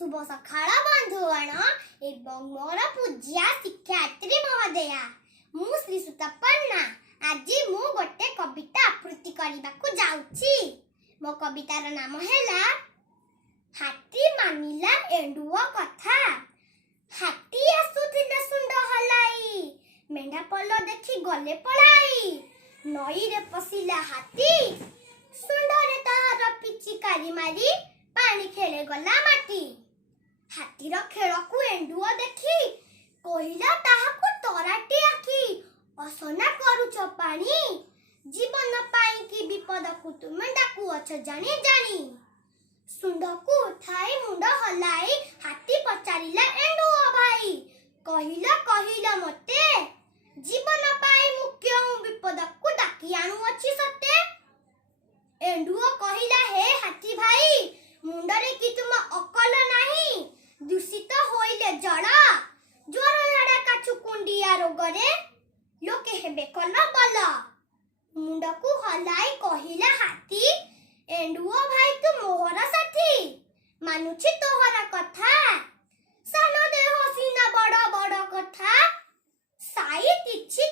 शुभ सकाळ बंधुगण एवं मोर पूज्या शिक्षात्री महोदया मु श्री सुतपर्णा आज मु गोटे कविता आवृत्ति करबाकू जाउछि। मो कवितार नाम हैला हाथी मानिला एंडुओ कथा। हाथी आसुथिले सुंड हलाई मेंढा पल्ल देखि गले पळाई। नई रे पसिला हाथी सुंडरे ताहार पिचिकारी मारी पानी खेले गला माटी। हाथीर खेल को एंडुओ देखी कहिला ताहाकू तराटी आखी असना करूच पानी। जीवन पाई की विपद को तुम डाकू अछ जानी जानी। सुंड को उठाई मुंड हलाई हाथी पचारिला एंडुओ भाई कहिला मते जीवन पाई मु क्यों विपद को डाकी आनु अछि सते। एंडुओ कहिला हे हाथी भाई मुंडरे की तुम अकल नाही। दूषित होइले जड़ा ज्वर झाड़ा काछु कुंडिया रोगरे लोके हेबे कल बल। मुंड को हलाई कहिला हाथी एंडुओ भाई तू मोहर साथी मानुछि तोहरा कथा। सानो देह सीना बड़ बड़ कथा साई तिछि